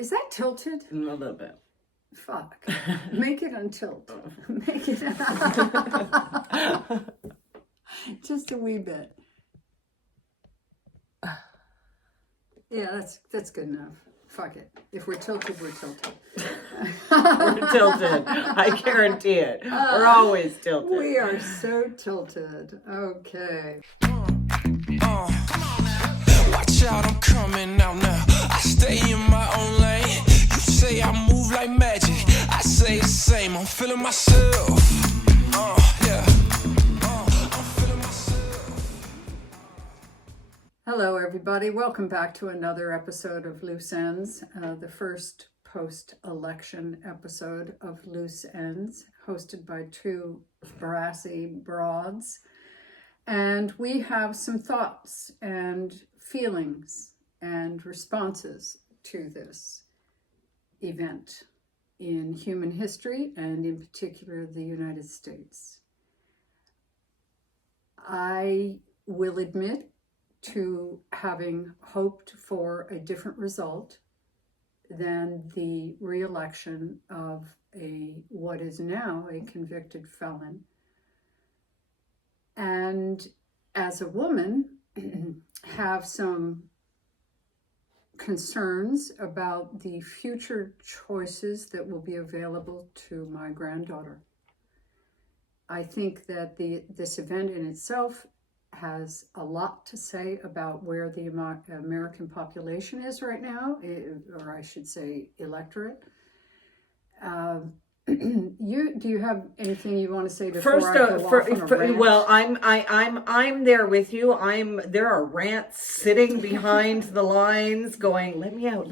Is that tilted? A little bit. Fuck. Make it untilt. Make it just a wee bit. Yeah, that's good enough. Fuck it. If we're tilted, we're tilted. We're tilted. I guarantee it. We're always tilted. We are so tilted. Okay. Watch out, I'm coming out now. I stay in my own lane. You say I move like magic. I say the same. I'm feeling myself. Yeah. I'm feeling myself. Hello, everybody. Welcome back to another episode of Loose Ends, the first post-election episode of Loose Ends, hosted by two brassy broads. And we have some thoughts and feelings and responses to this event in human history and in particular the United States. I will admit to having hoped for a different result than the re-election of what is now a convicted felon. And as a woman, have some concerns about the future choices that will be available to my granddaughter. I think that this event in itself has a lot to say about where the American population is right now, or I should say electorate. Do you have anything you want to say before I go off on a rant? Well, I'm there with you. There are rants sitting behind the lines going, let me out.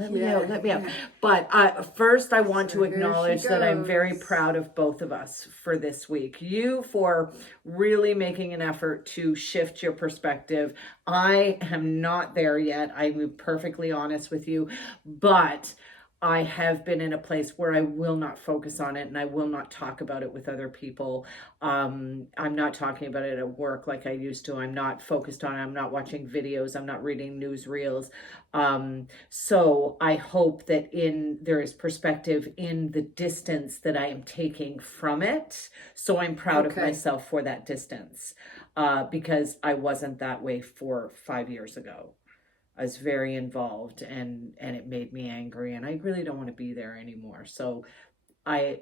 But first I want to acknowledge that I'm very proud of both of us for this week. You for really making an effort to shift your perspective. I am not there yet. I'm perfectly honest with you, but I have been in a place where I will not focus on it and I will not talk about it with other people. I'm not talking about it at work like I used to. I'm not focused on it. I'm not watching videos. I'm not reading newsreels. So I hope that there is perspective in the distance that I am taking from it. So I'm proud of myself for that distance because I wasn't that way 4 or 5 years ago. I was very involved and it made me angry and I really don't want to be there anymore. So I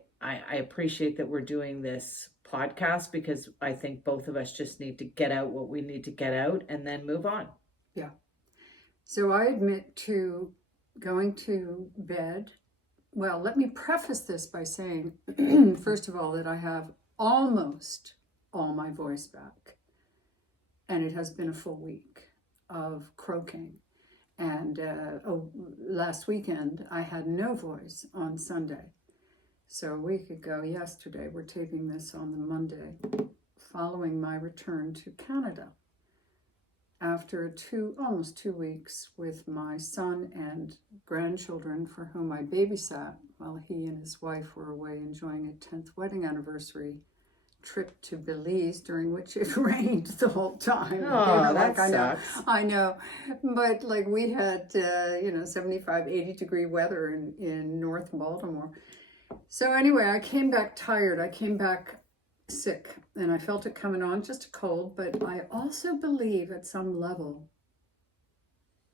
appreciate that we're doing this podcast because I think both of us just need to get out what we need to get out and then move on. Yeah. So I admit to going to bed. Well, let me preface this by saying, first of all, that I have almost all my voice back. And it has been a full week of croaking. And last weekend, I had no voice on Sunday. So a week ago, yesterday, we're taping this on the Monday, following my return to Canada. After almost 2 weeks with my son and grandchildren for whom I babysat while he and his wife were away enjoying a 10th wedding anniversary trip to Belize, during which it rained the whole time. Oh, that sucks. I know. But like we had, 75, 80 degree weather in North Baltimore. So anyway, I came back tired. I came back sick and I felt it coming on, just a cold. But I also believe at some level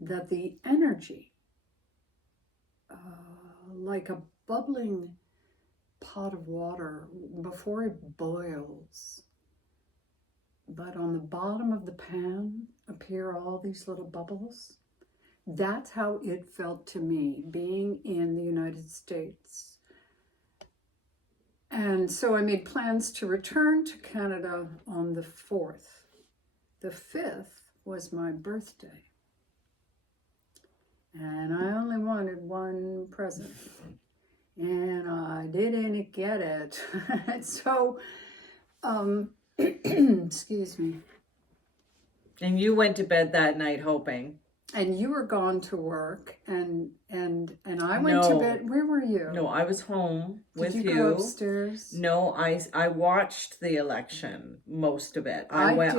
that the energy, like a bubbling pot of water before it boils, but on the bottom of the pan appear all these little bubbles. That's how it felt to me being in the United States. And so I made plans to return to Canada on the 4th. The 5th was my birthday. And I only wanted one present. And I didn't get it. So, excuse me. And you went to bed that night hoping. And you were gone to work, and and I went to bed. Where were you? No, I was home with Did you. Go upstairs? No, I watched the election, most of it. I was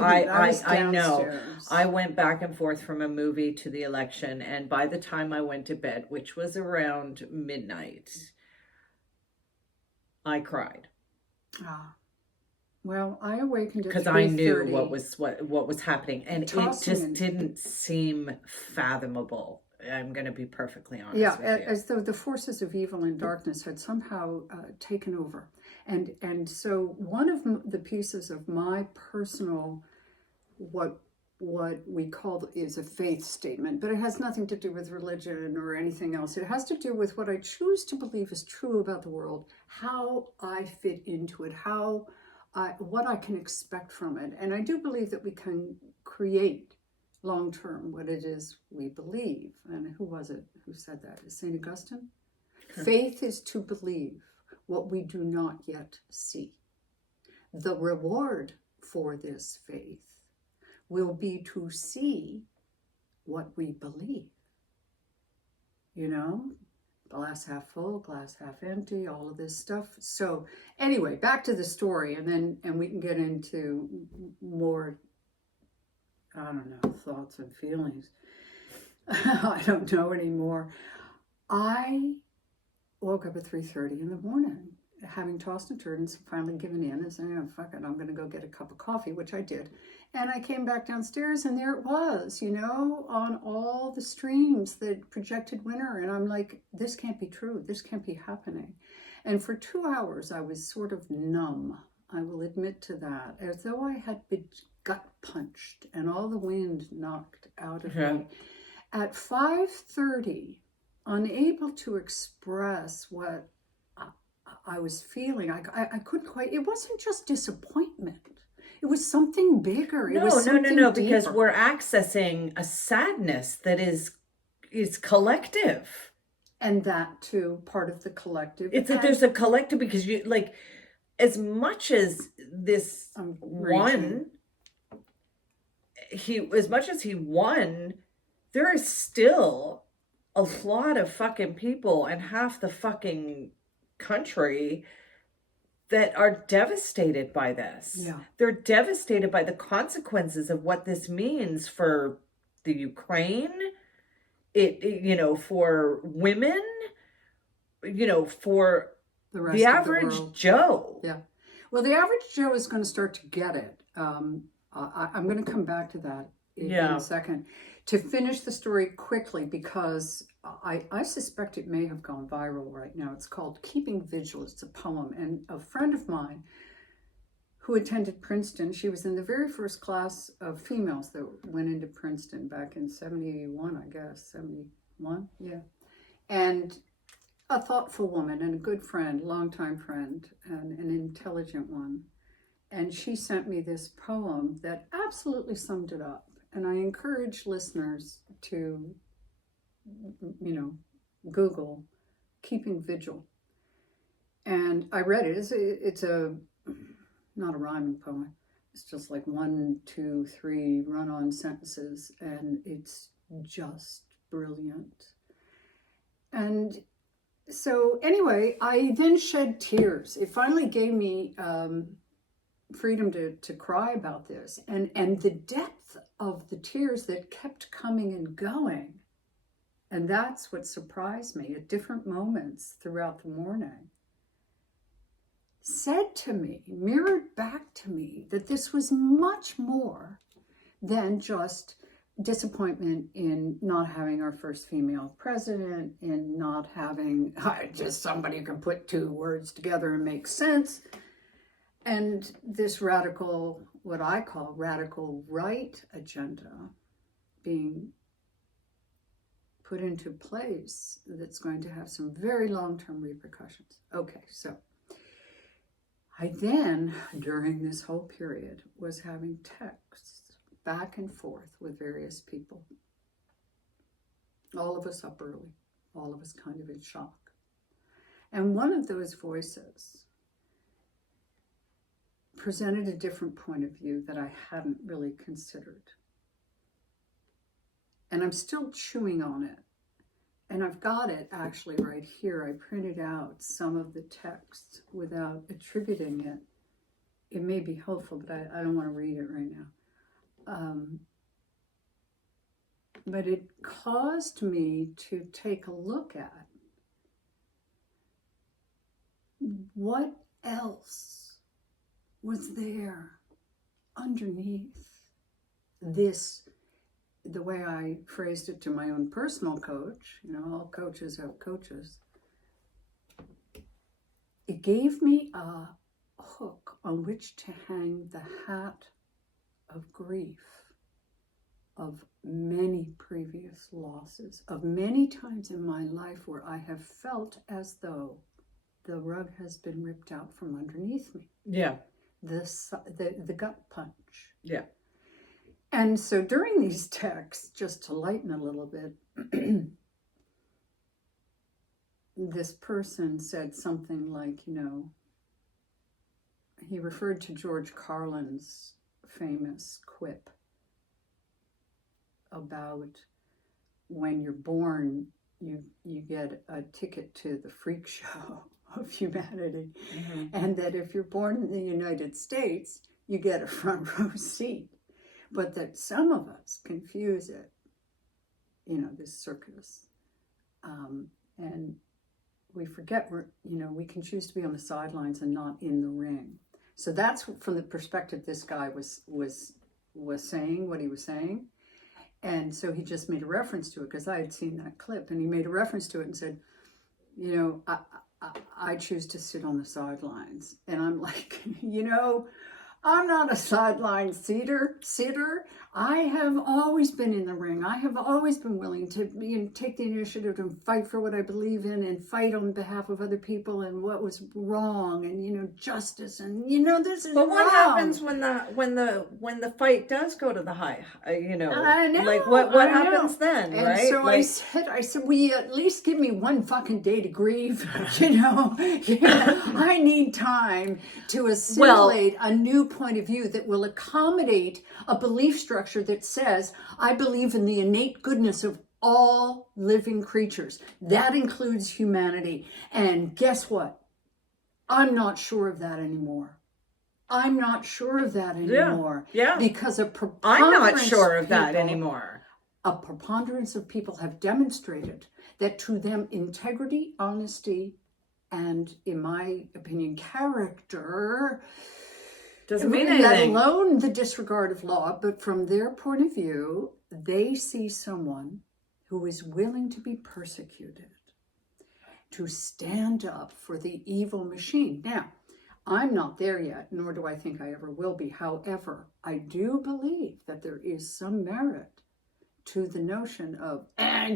I know. downstairs. I went back and forth from a movie to the election, and by the time I went to bed, which was around midnight, I cried. Ah. Well, I awakened at 3:30. Because I knew what was happening, and it just didn't seem fathomable. I'm going to be perfectly honest with you. As though the forces of evil and darkness had somehow taken over. And so one of the pieces of my personal, what we call is a faith statement, but it has nothing to do with religion or anything else. It has to do with what I choose to believe is true about the world, how I fit into it, what I can expect from it. And I do believe that we can create long-term what it is we believe. And who was it who said that? Is St. Augustine? Sure. Faith is to believe what we do not yet see. The reward for this faith will be to see what we believe. You know? Glass half full, glass half empty, all of this stuff. So anyway, back to the story, and we can get into more, I don't know, thoughts and feelings. I don't know anymore. I woke up at 3:30 in the morning, having tossed and turned and finally given in and saying, oh, fuck it, I'm going to go get a cup of coffee, which I did. And I came back downstairs and there it was, you know, on all the streams that projected winter. And I'm like, this can't be true. This can't be happening. And for 2 hours, I was sort of numb. I will admit to that, as though I had been gut punched and all the wind knocked out of me. At 5:30, unable to express what I was feeling. I couldn't quite, it wasn't just disappointment. It was something bigger. No, because we're accessing a sadness that is collective. And that too, part of the collective. There's a collective, because you, like, as much as this as much as he won, there is still a lot of fucking people and half the fucking country that are devastated by this. Yeah. They're devastated by the consequences of what this means for the Ukraine, for women, for the average Joe. Yeah. Well, the average Joe is going to start to get it. I'm going to come back to that in a second. To finish the story quickly, because I suspect it may have gone viral right now. It's called Keeping Vigil. It's a poem. And a friend of mine who attended Princeton, she was in the very first class of females that went into Princeton back in 71, I guess. 71? Yeah. And a thoughtful woman and a good friend, longtime friend, and an intelligent one. And she sent me this poem that absolutely summed it up. And I encourage listeners to, Google Keeping Vigil. And I read it. It's not a rhyming poem. It's just like 1, 2, 3 run-on sentences. And it's just brilliant. And so anyway, I then shed tears. It finally gave me freedom to cry about this. And the depth of the tears that kept coming and going. And that's what surprised me at different moments throughout the morning. Said to me, mirrored back to me, that this was much more than just disappointment in not having our first female president, in not having just somebody who can put 2 words together and make sense. And this radical, what I call radical right agenda being put into place that's going to have some very long-term repercussions. Okay, so I then, during this whole period, was having texts back and forth with various people. All of us up early, all of us kind of in shock. And one of those voices presented a different point of view that I hadn't really considered. And I'm still chewing on it. and I've got it actually right here. I printed out some of the text without attributing it. It may be helpful, but I don't want to read it right now. But it caused me to take a look at what else was there underneath this, the way I phrased it to my own personal coach. All coaches have coaches. It gave me a hook on which to hang the hat of grief of many previous losses, of many times in my life where I have felt as though the rug has been ripped out from underneath me. Yeah. The gut punch. Yeah. And so during these texts, just to lighten a little bit, this person said something like, he referred to George Carlin's famous quip about when you're born, you get a ticket to the freak show of humanity. Mm-hmm. And that if you're born in the United States, you get a front row seat. But that some of us confuse it, this circus. And we forget we can choose to be on the sidelines and not in the ring. So that's from the perspective this guy was saying what he was saying. And so he just made a reference to it because I had seen that clip, and he made a reference to it and said, I choose to sit on the sidelines. And I'm like, I'm not a sideline sitter. I have always been in the ring. I have always been willing to take the initiative and fight for what I believe in and fight on behalf of other people and what was wrong and justice and this is But what wrong. happens when the fight does go to the high? I know. Like what happens then? And right? so I said, will you at least give me one fucking day to grieve? I need time to assimilate a new point of view that will accommodate a belief structure that says, I believe in the innate goodness of all living creatures. That includes humanity. And guess what? I'm not sure of that anymore. Yeah. Because I'm not sure of that anymore. A preponderance of people have demonstrated that to them integrity, honesty, and in my opinion, character doesn't mean anything. Let alone the disregard of law, but from their point of view, they see someone who is willing to be persecuted, to stand up for the evil machine. Now, I'm not there yet, nor do I think I ever will be. However, I do believe that there is some merit to the notion of,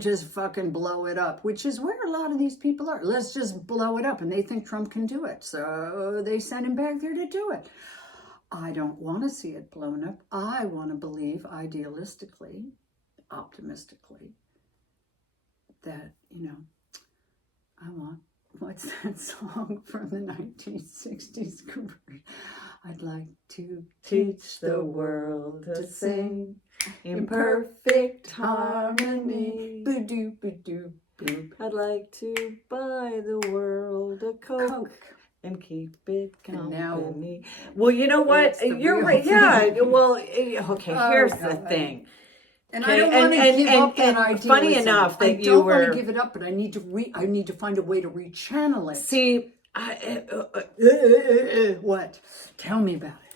just fucking blow it up, which is where a lot of these people are. Let's just blow it up. And they think Trump can do it. So they send him back there to do it. I don't want to see it blown up. I want to believe idealistically, optimistically, that, I want, what's that song from the 1960s? I'd like to teach the world to sing in perfect harmony. Boo-doo, boo-doo, boop. I'd like to buy the world a Coke. And keep it company. Well, you know what? You're right. Yeah. Well, okay. Here's the thing. And I don't want to give up that idealism. Funny enough that you were. I don't want to give it up, but I need to find a way to rechannel it. See, what? Tell me about it.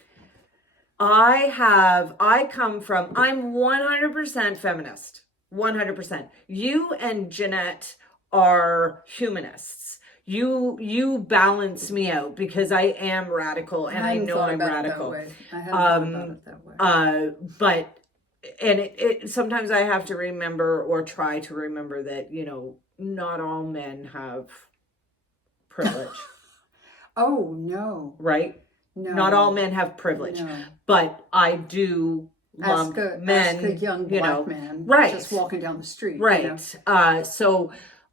I'm 100% feminist. 100%. You and Jeanette are humanists. You balance me out because I am radical and I know I'm radical. I haven't thought about it that way. But it sometimes I have to remember or try to remember that, not all men have privilege. Oh, no. Right? No. Not all men have privilege. No. But I do lump men. Ask a young black man right. just walking down the street. Right.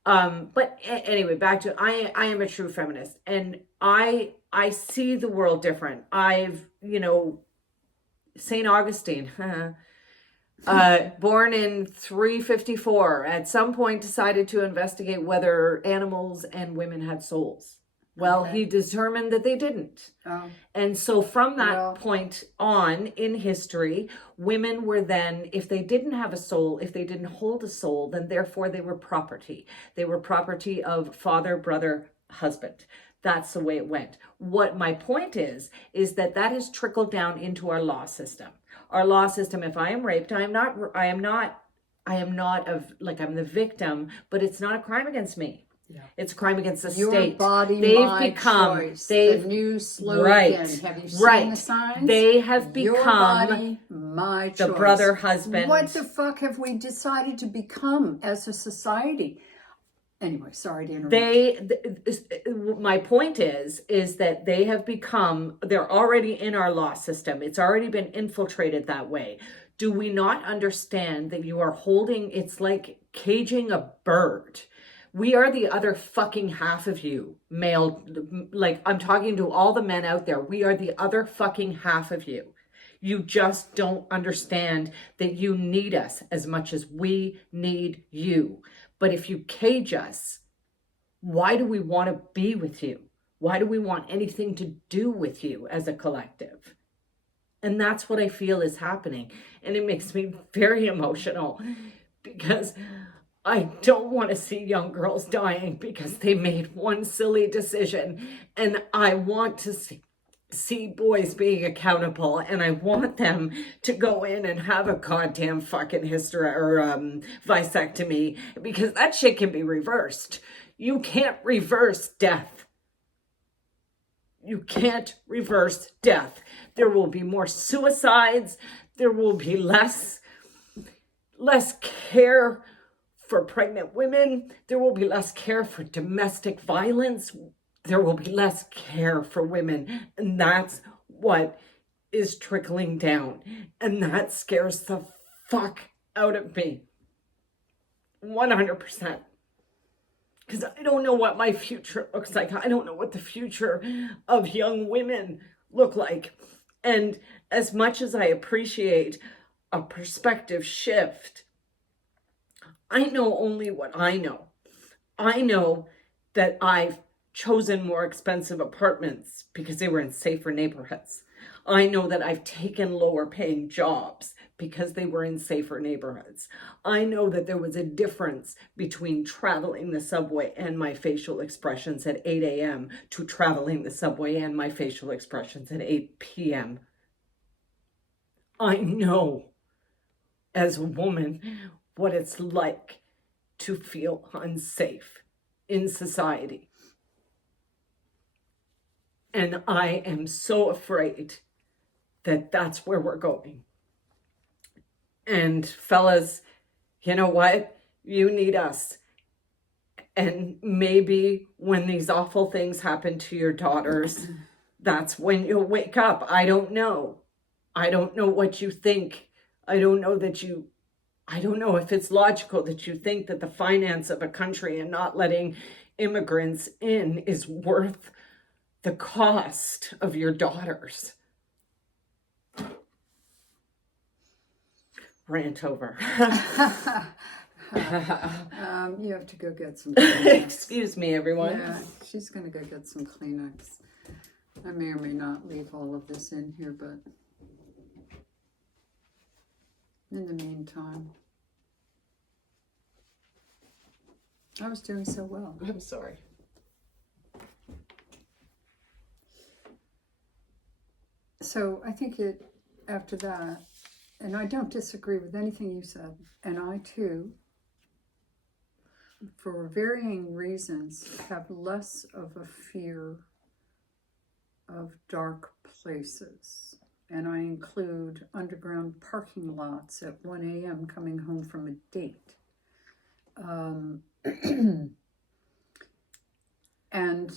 But anyway, back to I am a true feminist, and I see the world different. St. Augustine, born in 354, at some point decided to investigate whether animals and women had souls. Well, Okay. he determined that they didn't. Oh, And so from that Well- point on in history, women were then, if they didn't have a soul, if they didn't hold a soul, then therefore they were property. They were property of father, brother, husband. That's the way it went. What my point is that has trickled down into our law system. Our law system, if I am raped, I'm the victim, but it's not a crime against me. Yeah. It's a crime against the your state. body, They've my become, choice. they've, The new slogan. right, Have you seen right. the signs? They have Your become body, my the choice. brother, husband. What the fuck have we decided to become as a society? Anyway, sorry to interrupt. My point is that they have become, they're already in our law system. It's already been infiltrated that way. Do we not understand that you are holding, it's like caging a bird. We are the other fucking half of you, male, like I'm talking to all the men out there. We are the other fucking half of you. You just don't understand that you need us as much as we need you. But if you cage us, why do we want to be with you? Why do we want anything to do with you as a collective? And that's what I feel is happening. And it makes me very emotional because I don't want to see young girls dying because they made one silly decision. And I want to see boys being accountable, and I want them to go in and have a goddamn fucking vasectomy, because that shit can be reversed. You can't reverse death. You can't reverse death. There will be more suicides. There will be less care for pregnant women. There will be less care for domestic violence. There will be less care for women. And that's what is trickling down. And that scares the fuck out of me. 100%. Because I don't know what my future looks like. I don't know what the future of young women look like. And as much as I appreciate a perspective shift, I know only what I know. I know that I've chosen more expensive apartments because they were in safer neighborhoods. I know that I've taken lower paying jobs because they were in safer neighborhoods. I know that there was a difference between traveling the subway and my facial expressions at 8 a.m. to traveling the subway and my facial expressions at 8 p.m. I know as a woman what it's like to feel unsafe in society. And I am so afraid that that's where we're going. And fellas, you know what? You need us. And maybe when these awful things happen to your daughters, that's when you'll wake up. I don't know. I don't know what you think. I don't know if it's logical that you think that the finance of a country and not letting immigrants in is worth the cost of your daughters. Rant over. You have to go get some Kleenex. Excuse me, everyone. Yeah, she's going to go get some Kleenex. I may or may not leave all of this in here, but in the meantime, I was doing so well. I'm sorry. So I think after that, and I don't disagree with anything you said, and I too, for varying reasons, have less of a fear of dark places. And I include underground parking lots at 1 a.m. coming home from a date. And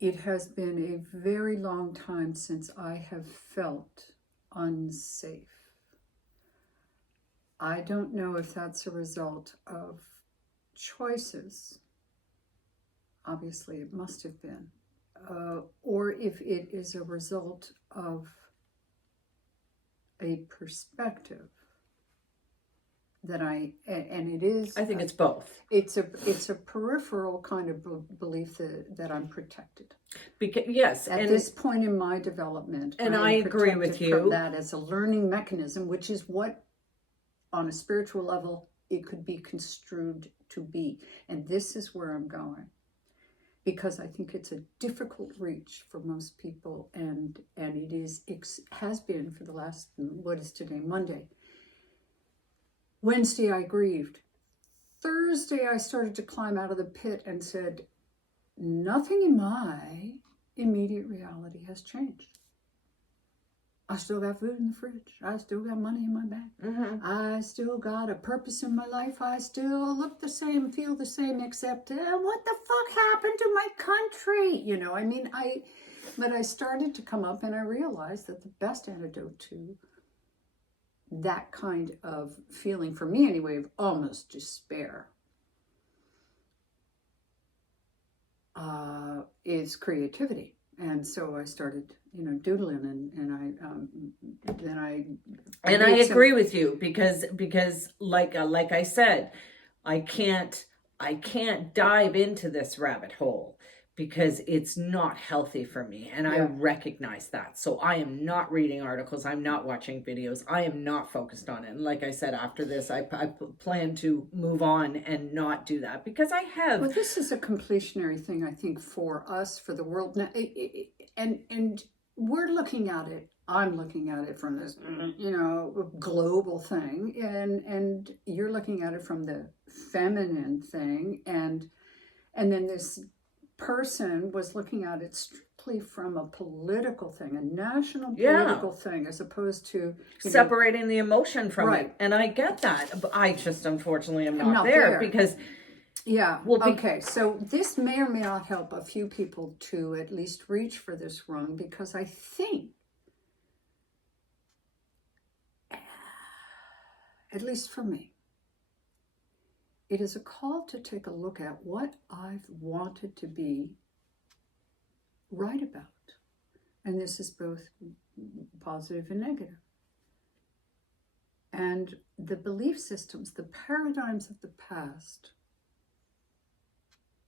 it has been a very long time since I have felt unsafe. I don't know if that's a result of choices. Obviously, it must have been. Or if it is a result of a perspective. and it is. I think it's both. It's a peripheral kind of belief that I'm protected. Because yes, At this point in my development, and I am agree with protected you. from that as a learning mechanism, which is what, on a spiritual level, it could be construed to be. And this is where I'm going, because I think it's a difficult reach for most people, and has been for the last, what is today, Monday. Wednesday I grieved. Thursday I started to climb out of the pit and said, nothing in my immediate reality has changed. I still got food in the fridge. I still got money in my bank. Mm-hmm. I still got a purpose in my life. I still look the same, feel the same, except what the fuck happened to my country? You know, I mean, but I started to come up and I realized that the best antidote to that kind of feeling, for me anyway, of almost despair, is creativity. And so I started, doodling, and I agree with you because like I said, I can't dive into this rabbit hole because it's not healthy for me, and I recognize that. So I am not reading articles, I'm not watching videos, I am not focused on it. And like I said, after this, I plan to move on and not do that because I have. Well, this is a completionary thing, I think, for us, for the world now, and we're looking at it. I'm looking at it from this, global thing, and you're looking at it from the feminine thing, and then this person was looking at it strictly from a political thing, a national political thing, as opposed to separating the emotion from it. And I get that, but I just unfortunately am not there because. Yeah. Okay. So this may or may not help a few people to at least reach for this rung, because I think, at least for me, it is a call to take a look at what I've wanted to be right about. And this is both positive and negative. And the belief systems, the paradigms of the past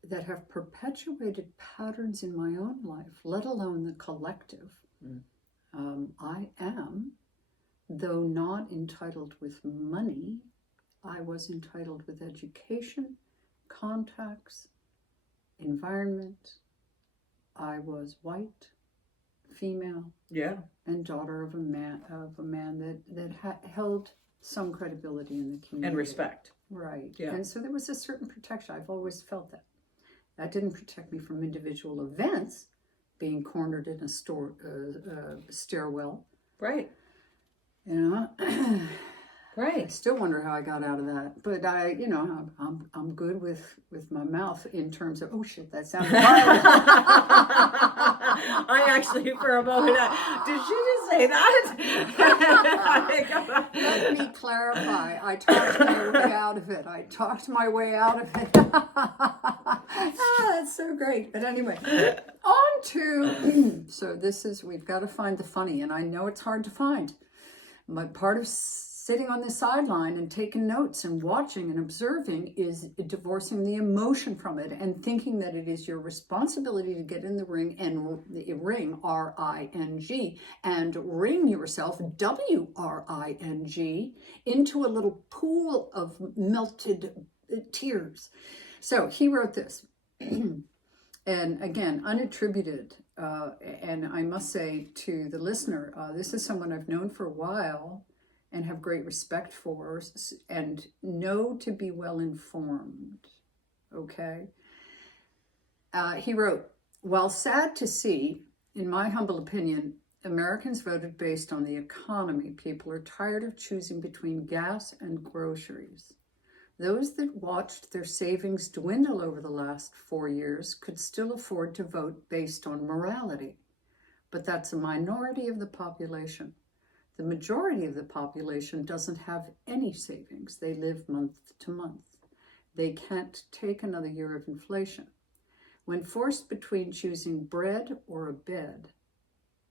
that have perpetuated patterns in my own life, let alone the collective. I am, though not entitled with money, I was entitled with education, contacts, environment. I was white, female, and daughter of a man that held some credibility in the community And respect. Right. Yeah. And so there was a certain protection. I've always felt that. That didn't protect me from individual events, being cornered in a stairwell. Right. Right. I still wonder how I got out of that, but I'm good with my mouth in terms of, oh shit, that sounded violent. I actually, for a moment, did she just say that? Let me clarify. I talked my way out of it. That's so great. But anyway, on to, so we've got to find the funny, and I know it's hard to find, but part of sitting on the sideline and taking notes and watching and observing is divorcing the emotion from it and thinking that it is your responsibility to get in the ring and ring, R-I-N-G, and ring yourself, W-R-I-N-G, into a little pool of melted tears. So he wrote this, and again, unattributed, and I must say to the listener, this is someone I've known for a while and have great respect for, and know to be well informed. Okay? He wrote, while sad to see, in my humble opinion, Americans voted based on the economy. People are tired of choosing between gas and groceries. Those that watched their savings dwindle over the last 4 years could still afford to vote based on morality. But that's a minority of the population. The majority of the population doesn't have any savings. They live month to month. They can't take another year of inflation. When forced between choosing bread or a bed,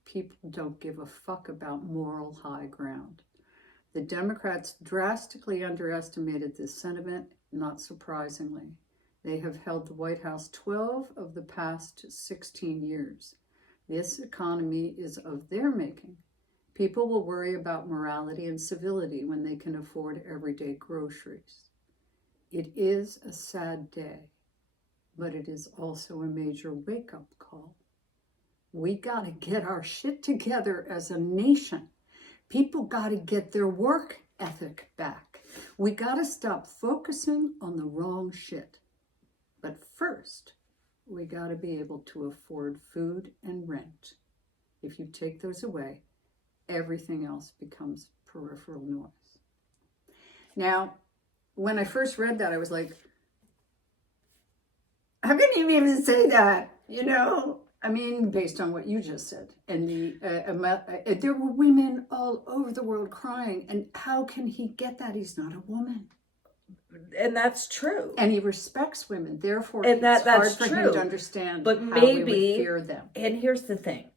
people don't give a fuck about moral high ground. The Democrats drastically underestimated this sentiment, not surprisingly. They have held the White House 12 of the past 16 years. This economy is of their making. People will worry about morality and civility when they can afford everyday groceries. It is a sad day, but it is also a major wake-up call. We got to get our shit together as a nation. People got to get their work ethic back. We got to stop focusing on the wrong shit. But first, we got to be able to afford food and rent. If you take those away, everything else becomes peripheral noise. Now, when I first read that, I was like, how can you even say that? You know? I mean, based on what you just said. And there were women all over the world crying. And how can he get that? He's not a woman. And that's true. And he respects women. Therefore, and it's that's hard for true. him to understand but how maybe, we would fear them. And here's the thing.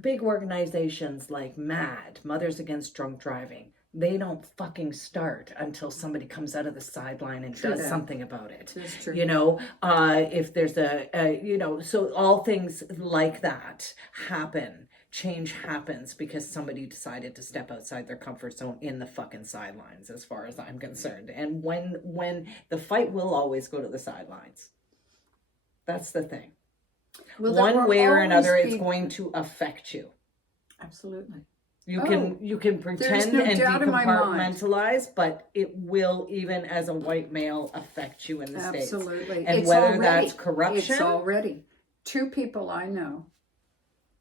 Big organizations like MAD, Mothers Against Drunk Driving, they don't fucking start until somebody comes out of the sideline and does something about it. That's true. You know, if there's so all things like that happen. Change happens because somebody decided to step outside their comfort zone in the fucking sidelines, as far as I'm concerned. And when the fight will always go to the sidelines. That's the thing. Well, one way or another, it's going to affect you. Absolutely. You can pretend no and doubt in my mind. decompartmentalize, but it will, even as a white male, affect you in the States. Absolutely. And whether that's corruption. It's already. 2 people I know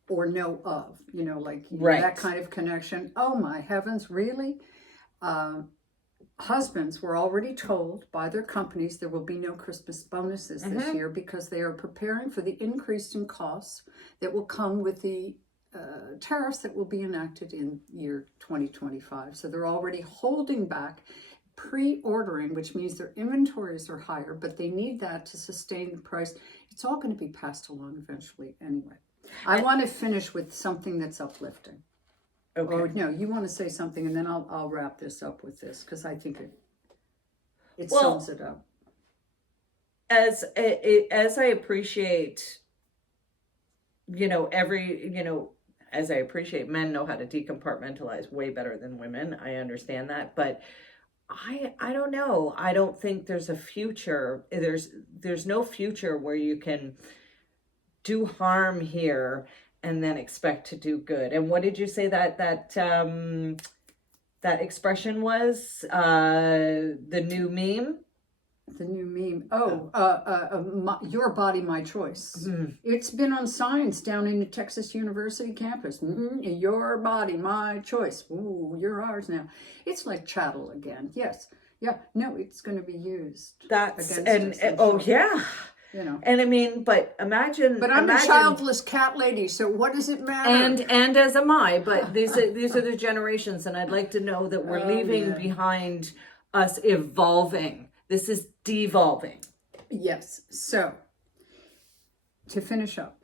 or know of, like that kind of connection. Oh my heavens, really? Husbands were already told by their companies there will be no Christmas bonuses this year because they are preparing for the increase in costs that will come with the tariffs that will be enacted in year 2025. So they're already holding back, pre-ordering, which means their inventories are higher, but they need that to sustain the price. It's all going to be passed along eventually anyway. I want to finish with something that's uplifting. Okay. Or no, you want to say something, and then I'll wrap this up with this because I think it sums it up. As I appreciate, as I appreciate men know how to decompartmentalize way better than women. I understand that, but I don't know. I don't think there's a future. There's no future where you can do harm here and then expect to do good. And what did you say that expression was? The new meme? The new meme. Your body, my choice. Mm. It's been on signs down in the Texas University campus. Your body, my choice. Ooh, you're ours now. It's like chattel again. Yes. Yeah. No, it's going to be used. Yeah. And I mean, but imagine. But I'm a childless cat lady, so what does it matter? And as am I. But these are the generations, and I'd like to know that we're leaving behind us evolving. This is devolving. Yes. So, to finish up,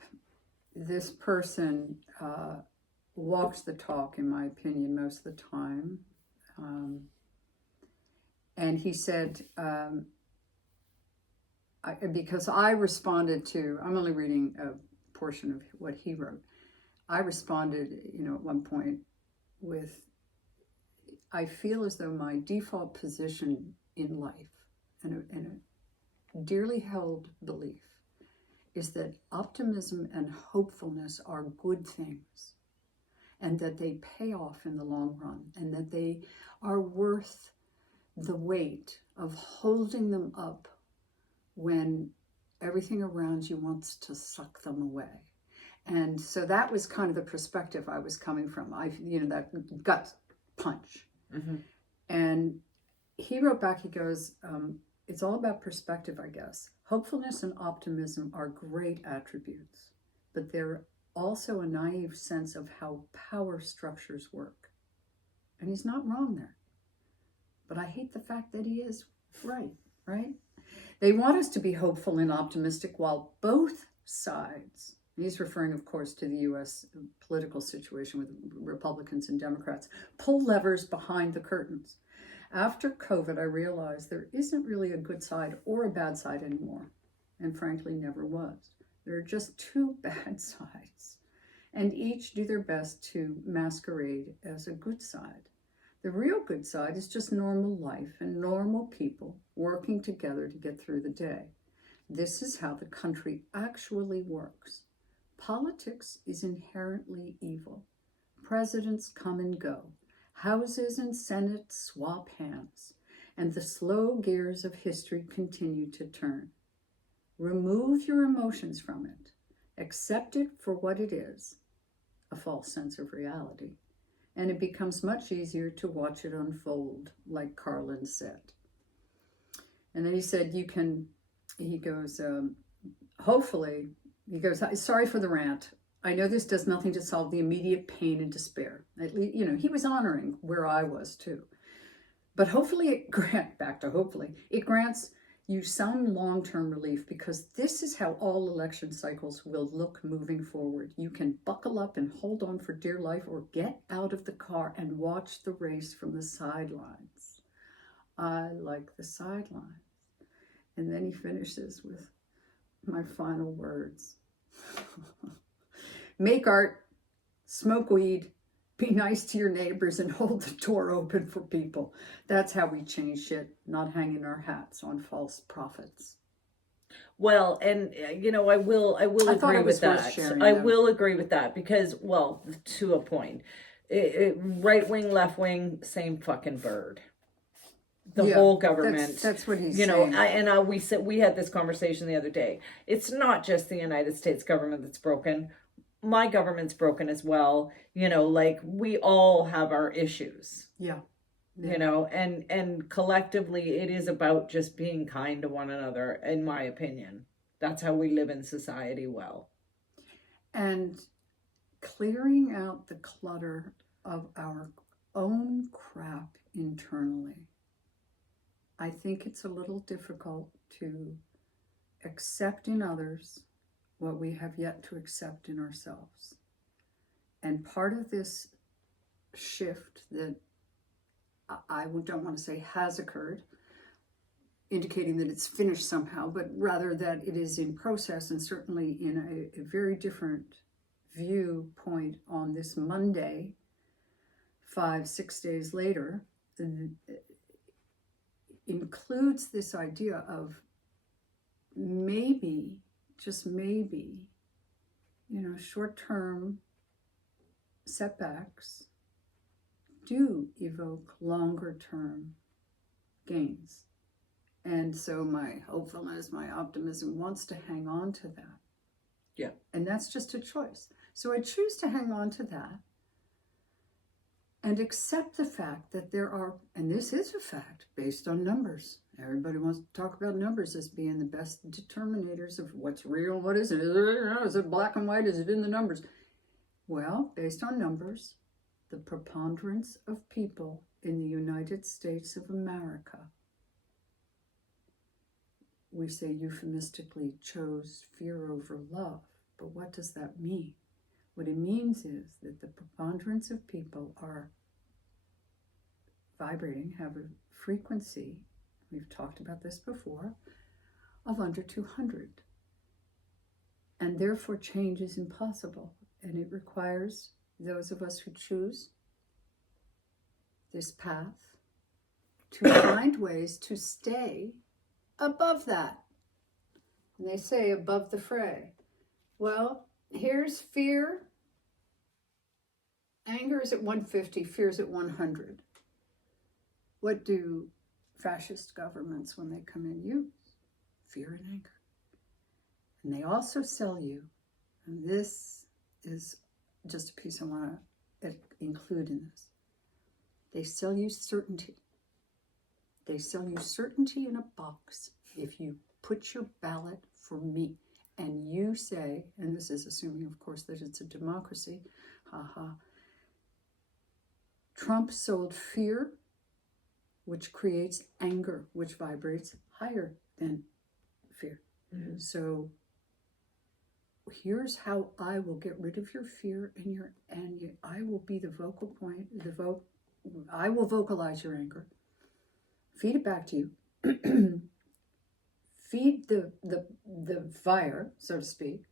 this person walks the talk, in my opinion, most of the time. And he said, because I responded to, I'm only reading a portion of what he wrote. I responded, at one point with, I feel as though my default position in life, and a dearly held belief, is that optimism and hopefulness are good things, and that they pay off in the long run, and that they are worth the weight of holding them up when everything around you wants to suck them away. And so that was kind of the perspective I was coming from. That gut punch. Mm-hmm. And he wrote back, he goes, it's all about perspective, I guess. Hopefulness and optimism are great attributes, but they're also a naive sense of how power structures work. And he's not wrong there. But I hate the fact that he is right? They want us to be hopeful and optimistic while both sides And he's referring, of course, to the U.S. political situation with Republicans and Democrats. Pull levers behind the curtains. After COVID, I realized there isn't really a good side or a bad side anymore, and frankly, never was. There are just two bad sides, and each do their best to masquerade as a good side. The real good side is just normal life and normal people working together to get through the day. This is how the country actually works. Politics is inherently evil. Presidents come and go. Houses and Senate swap hands, and the slow gears of history continue to turn. Remove your emotions from it. Accept it for what it is, a false sense of reality, and it becomes much easier to watch it unfold, like Carlin said. And then he said, hopefully, he goes, sorry for the rant. I know this does nothing to solve the immediate pain and despair. At least, he was honoring where I was too. But hopefully it grants you some long-term relief, because this is how all election cycles will look moving forward. You can buckle up and hold on for dear life, or get out of the car and watch the race from the sidelines. I like the sidelines. And then he finishes with my final words. Make art, smoke weed, be nice to your neighbors, and hold the door open for people. That's how we change shit, not hanging our hats on false prophets. Well, and I will agree with that. I will agree with that because, well, to a point, right wing, left wing, same fucking bird. The whole government. That's what he's saying. We had this conversation the other day. It's not just the United States government that's broken. My government's broken as well. We all have our issues. Yeah. And collectively it is about just being kind to one another, in my opinion. That's how we live in society well. And clearing out the clutter of our own crap internally. I think it's a little difficult to accept in others what we have yet to accept in ourselves. And part of this shift that I don't want to say has occurred, indicating that it's finished somehow, but rather that it is in process, and certainly in a very different viewpoint on this Monday, 5-6 days later, includes this idea of maybe, just maybe, short-term setbacks do evoke longer-term gains. And so my hopefulness, my optimism wants to hang on to that. Yeah. And that's just a choice. So I choose to hang on to that and accept the fact that there are, and this is a fact based on numbers. Everybody wants to talk about numbers as being the best determinators of what's real, what isn't. Is it black and white? Is it in the numbers? Well, based on numbers, the preponderance of people in the United States of America, we say euphemistically, chose fear over love. But what does that mean? What it means is that the preponderance of people are vibrating, have a frequency, we've talked about this before, of under 200. And therefore change is impossible. And it requires those of us who choose this path to find ways to stay above that. And they say above the fray. Well, here's fear. Anger is at 150, fear is at 100. What do fascist governments, when they come in, use? Fear and anger. And they also sell you, and this is just a piece I want to include in this. They sell you certainty. They sell you certainty in a box. If you put your ballot for me and you say, and this is assuming, of course, that it's a democracy, Trump sold fear, which creates anger, which vibrates higher than fear. Mm-hmm. So here's how I will get rid of your fear I will be the vocal point, I will vocalize your anger, feed it back to you, feed the fire, so to speak,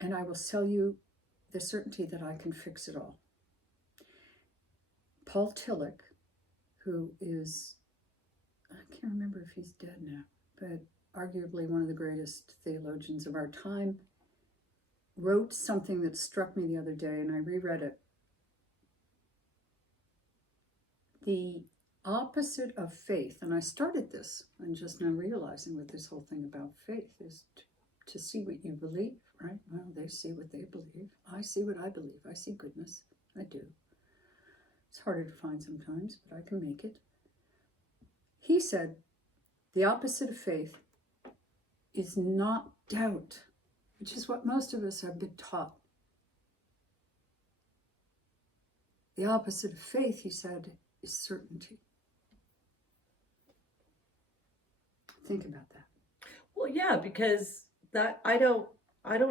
and I will sell you the certainty that I can fix it all. Paul Tillich, who is, I can't remember if he's dead now, but arguably one of the greatest theologians of our time, wrote something that struck me the other day, and I reread it. The opposite of faith, and I started this, and just now realizing with this whole thing about faith, is to see what you believe, right? Well, they see what they believe. I see what I believe. I see goodness. I do. It's harder to find sometimes, but I can make it. He said, the opposite of faith is not doubt, which is what most of us have been taught. The opposite of faith, he said, is certainty. Think about that. Well, yeah, because that I don't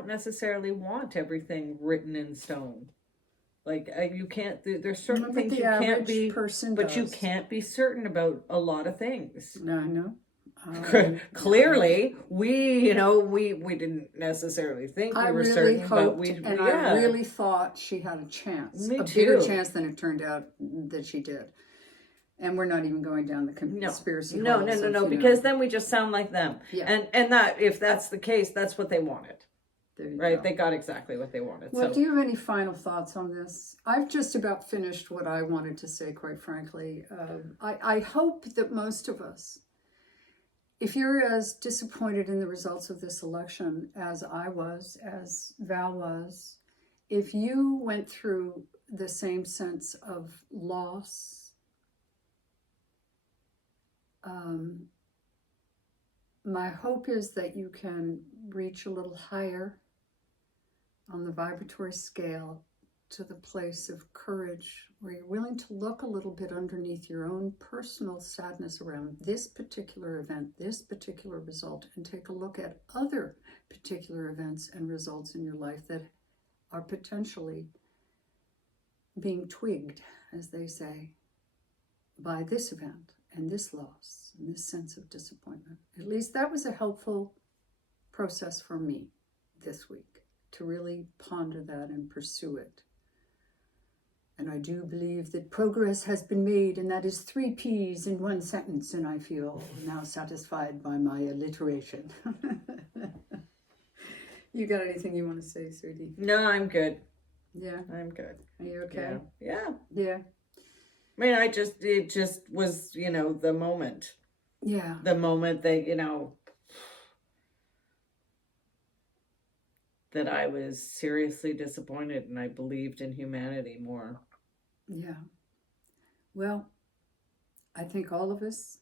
necessarily want everything written in stone. Like you can't. There's certain things you can't be. But you can't be certain about a lot of things. No, I know. Clearly, we didn't necessarily think we were certain, but I really thought she had a chance, bigger chance than it turned out that she did. And we're not even going down the conspiracy. No, because then we just sound like them. Yeah. And that if that's the case, that's what they wanted. Right? Go. They got exactly what they wanted. Well, do you have any final thoughts on this? I've just about finished what I wanted to say, quite frankly. I hope that most of us, if you're as disappointed in the results of this election as I was, as Val was, if you went through the same sense of loss, my hope is that you can reach a little higher on the vibratory scale to the place of courage, where you're willing to look a little bit underneath your own personal sadness around this particular event, this particular result, and take a look at other particular events and results in your life that are potentially being twigged, as they say, by this event and this loss and this sense of disappointment. At least that was a helpful process for me this week, to really ponder that and pursue it. And I do believe that progress has been made, and that is 3 P's in one sentence, and I feel now satisfied by my alliteration. You got anything you want to say, sweetie? No, I'm good. Yeah? I'm good. Are you okay? Yeah. Yeah. I mean, it just was, the moment. Yeah. The moment that, that I was seriously disappointed and I believed in humanity more. Yeah. Well, I think all of us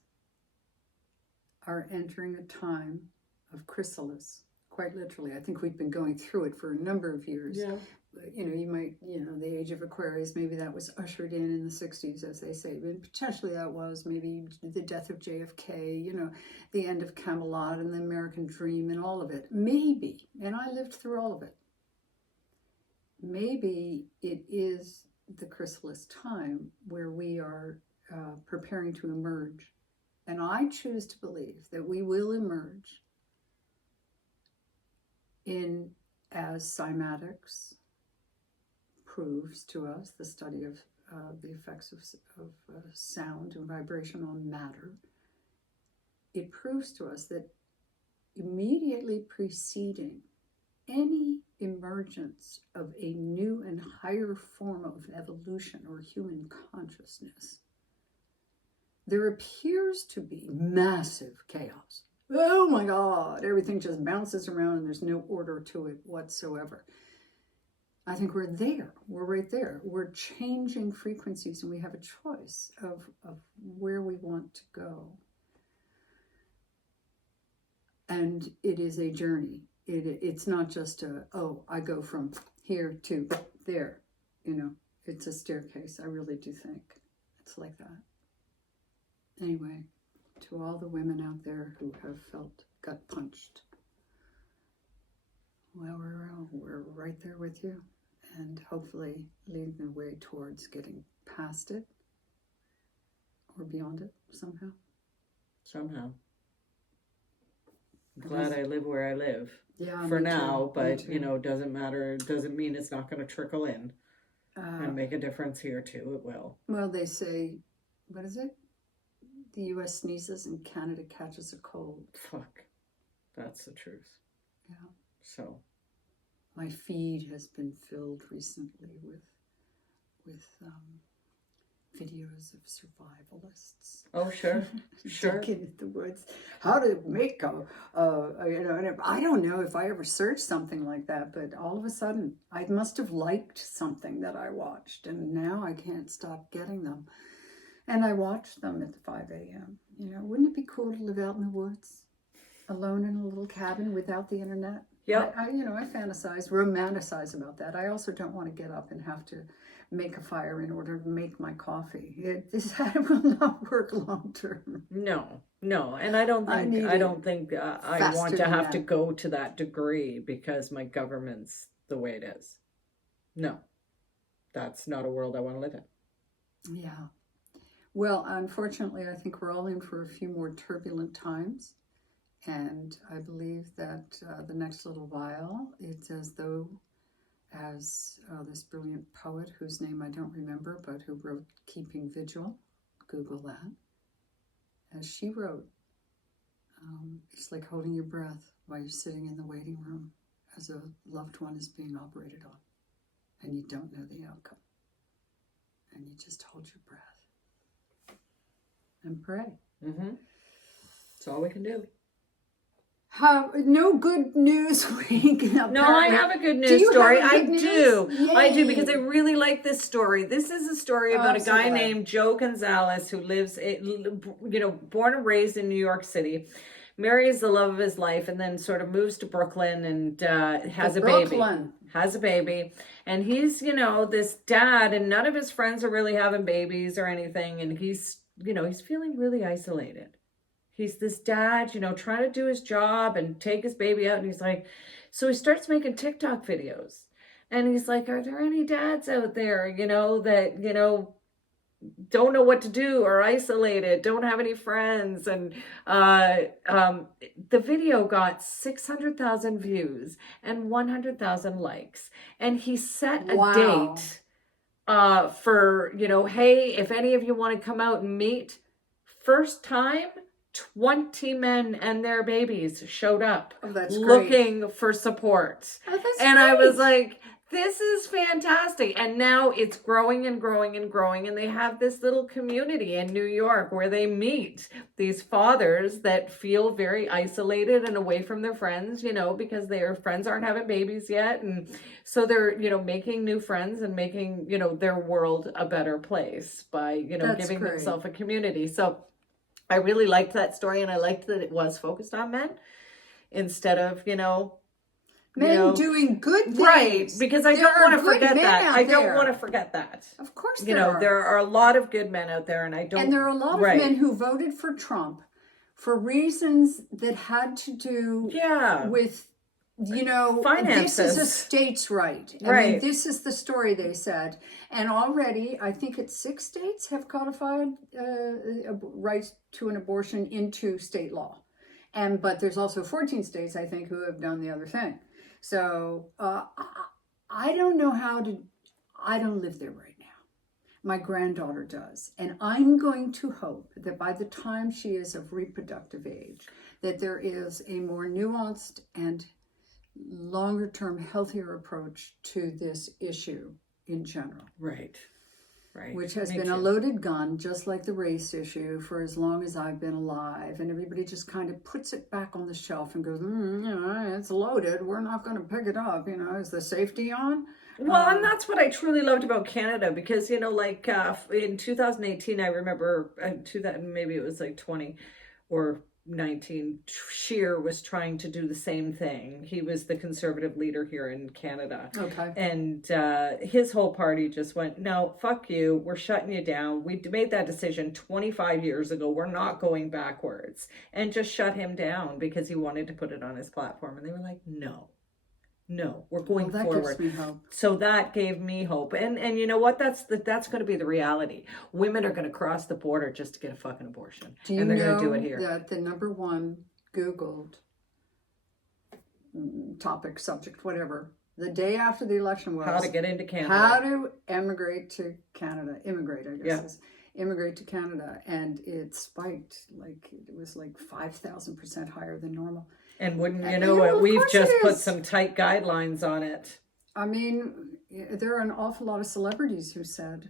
are entering a time of chrysalis, quite literally. I think we've been going through it for a number of years. Yeah. You might, the age of Aquarius, maybe that was ushered in the 60s, as they say. But potentially that was maybe the death of JFK, the end of Camelot and the American dream and all of it. Maybe, and I lived through all of it. Maybe it is the chrysalis time where we are preparing to emerge. And I choose to believe that we will emerge as cymatics proves to us, the study of the effects of sound and vibration on matter. It proves to us that immediately preceding any emergence of a new and higher form of evolution or human consciousness, there appears to be massive chaos. Oh my God, everything just bounces around and there's no order to it whatsoever. I think we're there. We're right there. We're changing frequencies, and we have a choice of where we want to go. And it is a journey. It's not just I go from here to there. It's a staircase. I really do think it's like that. Anyway, to all the women out there who have felt gut punched, Well, we're right there with you, and hopefully leading the way towards getting past it or beyond it somehow. Somehow. I'm glad I live where I live. Yeah, for me now, too, but me too. you know, doesn't matter. Doesn't mean it's not going to trickle in and make a difference here too. It will. Well, they say, what is it? The U.S. sneezes and Canada catches a cold. Fuck, that's the truth. Yeah. So, my feed has been filled recently with videos of survivalists. oh sure, sure. Digging in the woods, how to make a and I don't know if I ever searched something like that, but all of a sudden I must have liked something that I watched, and now I can't stop getting them. And I watch them at 5 a.m. You know, wouldn't it be cool to live out in the woods, alone in a little cabin without the internet? Yeah. I romanticize about that. I also don't want to get up and have to make a fire in order to make my coffee. That will not work long term. No, and I don't think I want to have to go to that degree because my government's the way it is. No, that's not a world I want to live in. Yeah. Well, unfortunately, I think we're all in for a few more turbulent times. And I believe that the next little while, it's as though, as this brilliant poet, whose name I don't remember, but who wrote Keeping Vigil, Google that, as she wrote, it's like holding your breath while you're sitting in the waiting room as a loved one is being operated on, and you don't know the outcome. And you just hold your breath and pray. Mm-hmm. That's all we can do. No good news week. No, I have a good news story. I do because I really like this story. This is a story about a guy named Joe Gonzalez who lives, born and raised in New York City, marries the love of his life, and then sort of moves to Brooklyn and has a baby. And he's, this dad, and none of his friends are really having babies or anything, and he's feeling really isolated. He's this dad, trying to do his job and take his baby out. And he's like, so he starts making TikTok videos. And he's like, are there any dads out there, that, don't know what to do or isolated, don't have any friends? And the video got 600,000 views and 100,000 likes. And he set a date for, hey, if any of you want to come out and meet, first time, 20 men and their babies showed up looking for support. And I was like, this is fantastic. And now it's growing and growing and growing. And they have this little community in New York where they meet these fathers that feel very isolated and away from their friends, because their friends aren't having babies yet. And so they're, making new friends and making, their world a better place by, giving themselves a community. So I really liked that story, and I liked that it was focused on men instead of, men doing good things. Right, because I don't want to forget that. I don't want to forget that. Of course there are a lot of good men out there, and I don't... And there are a lot of men who voted for Trump for reasons that had to do with, finances. This is a states' right. I mean, this is the story they said. And already, I think it's 6 states have codified a right to an abortion into state law. But there's also 14 states, I think, who have done the other thing. So I don't know I don't live there right now. My granddaughter does. And I'm going to hope that by the time she is of reproductive age, that there is a more nuanced and longer term, healthier approach to this issue in general. Right. Which has been a loaded gun, just like the race issue, for as long as I've been alive. And everybody just kind of puts it back on the shelf and goes, it's loaded. We're not going to pick it up. Is the safety on? Well, and that's what I truly loved about Canada, because, in 2018, I remember, maybe it was like 20 or 19, Scheer was trying to do the same thing. He was the conservative leader here in Canada. Okay. And his whole party just went, no, fuck you. We're shutting you down. We made that decision 25 years ago. We're not going backwards. And just shut him down because he wanted to put it on his platform. And they were like, no, No, we're going Well, that forward. gives me hope. So that gave me hope. And you know what? That's going to be the reality. Women are going to cross the border just to get a fucking abortion. Do you and they're know going to do it here. that the number one Googled topic, subject, whatever, the day after the election was How to get into Canada. how to emigrate to Canada. Immigrate, I guess. Yeah. Is immigrate to Canada. And it spiked. It was like 5,000% higher than normal. And wouldn't you Yeah, know well, it, of we've course just it put is. some tight guidelines on it. I mean, there are an awful lot of celebrities who said,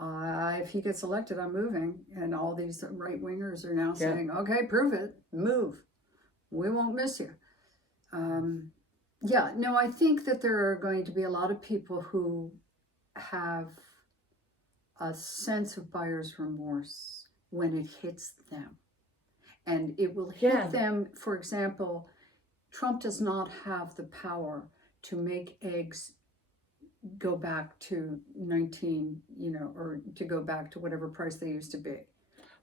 if he gets elected, I'm moving. And all these right-wingers are now saying, okay, prove it, move. We won't miss you. I think that there are going to be a lot of people who have a sense of buyer's remorse when it hits them. And it will hit them, for example, Trump does not have the power to make eggs go back to 19, or to go back to whatever price they used to be.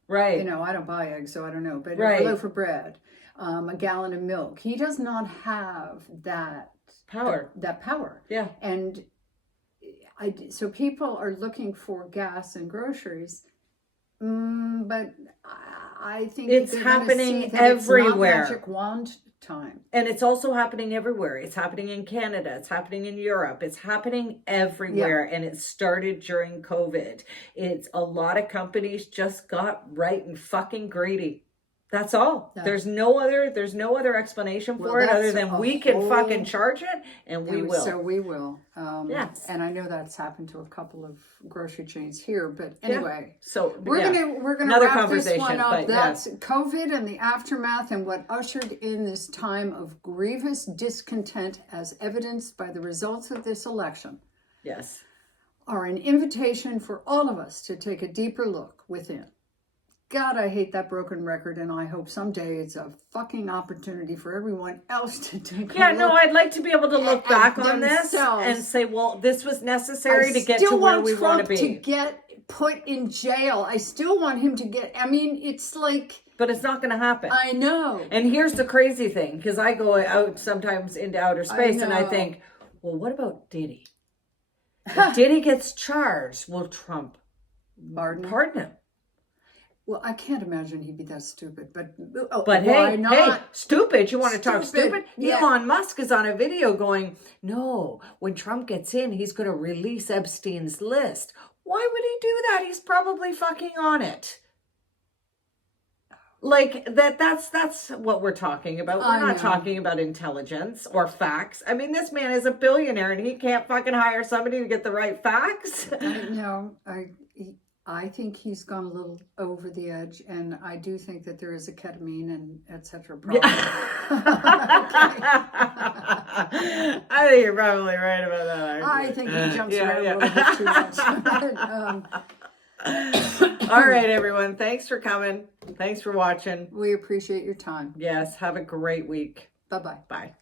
Right. I don't buy eggs, so I don't know. But Right. a loaf of bread, a gallon of milk. He does not have that Power. That power. Yeah. And so people are looking for gas and groceries, but I think It's they're gonna happening see that everywhere. It's not magic wand time. And it's also happening everywhere. It's happening in Canada. It's happening in Europe. It's happening everywhere. And it started during COVID. It's a lot of companies just got right and fucking greedy. That's all. There's no other explanation for it other than we can fucking charge it and we will. So we will. Yes. And I know that's happened to a couple of grocery chains here, but anyway. So We're gonna Another wrap this conversation, one up. but That's COVID and the aftermath and what ushered in this time of grievous discontent as evidenced by the results of this election Yes. are an invitation for all of us to take a deeper look within. God, I hate that broken record, and I hope someday it's a fucking opportunity for everyone else to take a look. No, I'd like to be able to look at back on this themselves. and say, well, this was necessary to get to where we want to be. I still want Trump to get put in jail. I still want him to get, it's like... But it's not going to happen. I know. And here's the crazy thing, because I go out sometimes into outer space and I know. think, well, what about Diddy? If Diddy gets charged, will Trump pardon him? Well, I can't imagine he'd be that stupid, but But why hey, not? stupid. You want to talk stupid? Yeah. Elon Musk is on a video going, no, when Trump gets in, he's going to release Epstein's list. Why would he do that? He's probably fucking on it. Like that's what we're talking about. We're not talking about intelligence or facts. I mean, this man is a billionaire and he can't fucking hire somebody to get the right facts. I think he's gone a little over the edge, and I do think that there is a ketamine and etc. problem. I think you're probably right about that. I think he jumps around a little bit too much. All right, everyone. Thanks for coming. Thanks for watching. We appreciate your time. Yes. Have a great week. Bye-bye. Bye.